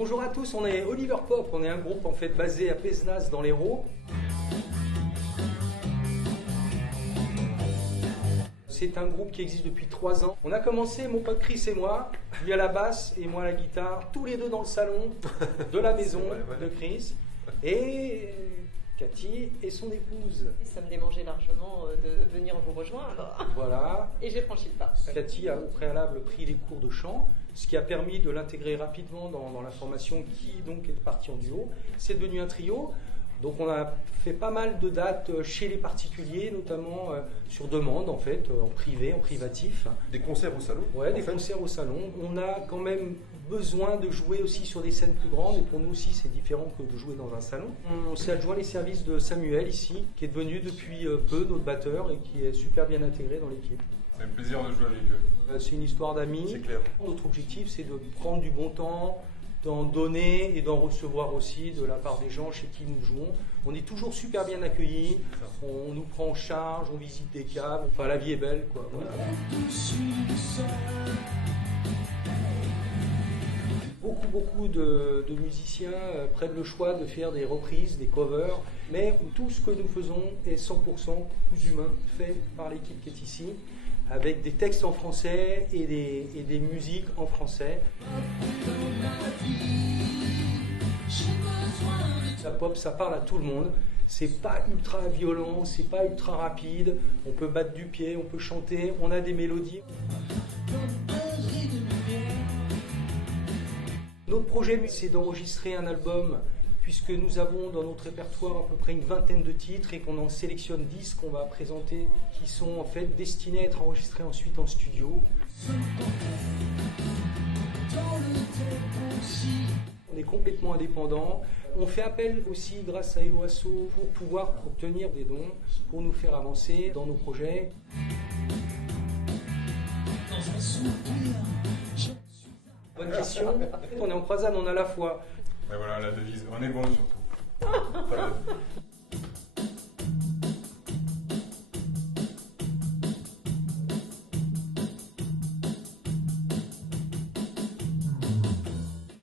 Bonjour à tous, on est Oliver Pop, on est un groupe en fait basé à Pézenas dans l'Hérault. C'est un groupe qui existe depuis 3 ans. On a commencé, mon pote Chris et moi, lui à la basse et moi à la guitare, tous les deux dans le salon de la maison de Chris. Et Cathy et son épouse. Ça me démangeait largement de venir vous rejoindre. Voilà. Et j'ai franchi le pas. Cathy a au préalable pris les cours de chant, ce qui a permis de l'intégrer rapidement dans la formation qui donc est partie en duo. C'est devenu un trio. Donc on a fait pas mal de dates chez les particuliers, notamment sur demande en fait, en privé, en privatif. Des concerts au salon? Ouais, des concerts au salon. On a quand même besoin de jouer aussi sur des scènes plus grandes et pour nous aussi c'est différent que de jouer dans un salon. On s'est adjoint les services de Samuel ici, qui est devenu depuis peu notre batteur et qui est super bien intégré dans l'équipe. C'est un plaisir de jouer avec eux. C'est une histoire d'amis. C'est clair. Notre objectif c'est de prendre du bon temps, d'en donner et d'en recevoir aussi de la part des gens chez qui nous jouons. On est toujours super bien accueillis, on nous prend en charge, on visite des caves, enfin la vie est belle quoi. Voilà. Beaucoup de musiciens prennent le choix de faire des reprises, des covers, mais tout ce que nous faisons est 100% cousu main, fait par l'équipe qui est ici, avec des textes en français et des musiques en français. La pop, ça parle à tout le monde. C'est pas ultra violent, c'est pas ultra rapide. On peut battre du pied, on peut chanter, on a des mélodies. Notre projet, c'est d'enregistrer un album, puisque nous avons dans notre répertoire à peu près une vingtaine de titres et qu'on en sélectionne 10 qu'on va présenter, qui sont en fait destinés à être enregistrés ensuite en studio. On est complètement indépendant. On fait appel aussi grâce à Eloasso pour pouvoir obtenir des dons, pour nous faire avancer dans nos projets. Bonne question. On est en croisade, on a la foi. Mais voilà la devise, on est bon surtout.